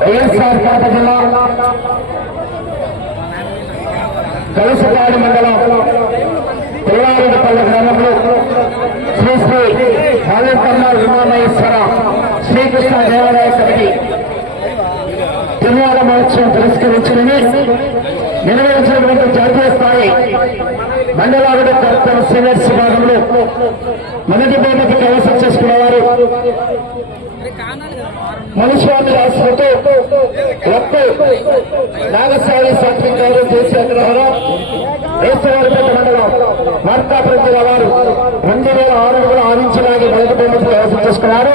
వైఎస్ఆర్ కడప జిల్లా కలసపాడు మండలం పిల్లారెడ్డిపల్లి గ్రామంలో శ్రీ శ్రీ బాలకర్మ ఉమామహేశ్వర శ్రీకృష్ణ దేవాలయ కమిటీ తిరుమల మహోత్సవం పురస్కరించుకుని నిర్వహించినటువంటి జాతీయ స్థాయి మండలాగడ కార్యక్రమ సీనియర్స్ విభాగంలో మొదటి బహుమతి కైవసం చేసుకునేవారు మున్సిపాలిటీ రాష్ట్రంతో ఒక్క నాగసాయి సాత్విక్ గారు చేసే అగ్రహారం వేసవారిపేట మండలం మార్కాపురం వారు 2600 ఇంచులాగి మొదటి బహుమతి కైవసం చేసుకున్నారు.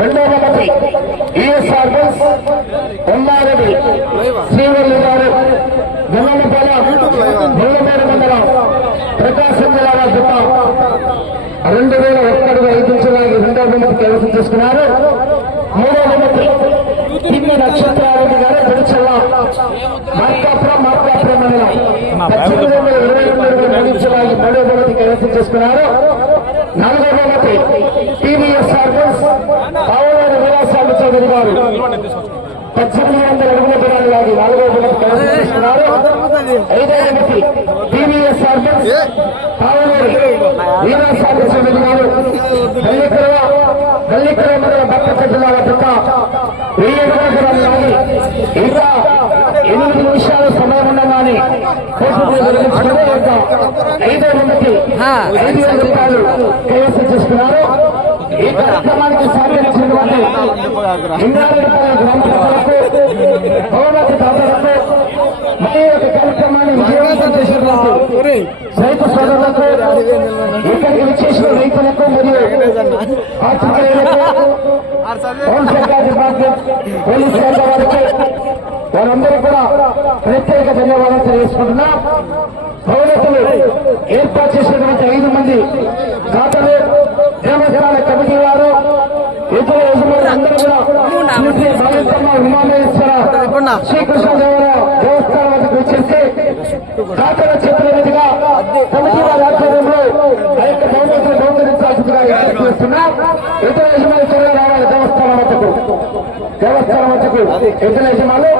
రెండవ బహుమతి ఈఎస్ఆర్ ఉమ్మారెడ్డి శ్రీవల్లి గారు గుమ్మపాల మండలం ప్రకాశం జిల్లా జత 2001 ఇంచులాగి రెండవ బహుమతి కైవసం చేసుకున్నారు. మూడవ బహుమతి తిమ్మి నక్షత్రారెడ్డి గారు గుడిచెల్ల మార్కాపురం మండలం 1822 ఇంచులాగి మూడవ బహుమతి కైవసం చేసుకున్నారు. నాలుగవ బహుమతి టీవీఎస్ఆర్ పావులారి విలాసాలు చౌదరి గారు 1800 అడుగుల దూరాలు లాగి నాలుగవ బహుమతి కైవసం చేసుకున్నారు. ఐదవ బహుమతి టీవీఎస్ఆర్ పావులారి విలాసాలు చౌదరి గారు గల్లికర మండలం భద్రత జిల్లాల జత 1000 అడుగుల దూరాలు లాగి ఇంకా 8 నిమిషాల సమయం ఉండగానే నిర్వహించుకుని 5వ బహుమతి 5,000 రూపాయలు కైవసం చేసుకున్నారు. ఈ కార్యక్రమానికి సహకరించినటువంటి ఇంద్రారెడ్డిపల్లి గ్రామ ప్రజలకు బహుమతి దాతలకు మరియు ఈ కార్యక్రమాన్ని విజయవంతం చేసినటువంటి రైతు సోదరులకు ఇక్కడికి విచ్చేసిన రైతులకు మరియు పాత్రికేయులకు హోంశాఖ డిపార్ట్మెంట్ పోలీసు శాఖ వారికి వారందరూ కూడా ప్రత్యేక ధన్యవాదాలు తెలియజేసుకుంటున్నాం. బహుమతులు ఏర్పాటు చేసినటువంటి 5 మంది దాతలు దేవస్థాన కమిటీ వారు ఇతర యజమానులు అందరూ కూడా శ్రీ బాలకర్మ ఉమామహేశ్వర శ్రీకృష్ణ దేవస్థానం వద్దకు వచ్చేసి దాతల చేతుల మీదుగా కమిటీ వారి ఆధ్వర్యంలో ఆ యొక్క బహుమతులు బహుకరించాల్సిందిగా విజ్ఞప్తి చేస్తున్నాం. ఇతర యజమానులు త్వరగా రావాలి దేవస్థానం వద్దకు ఇతర యజమానులు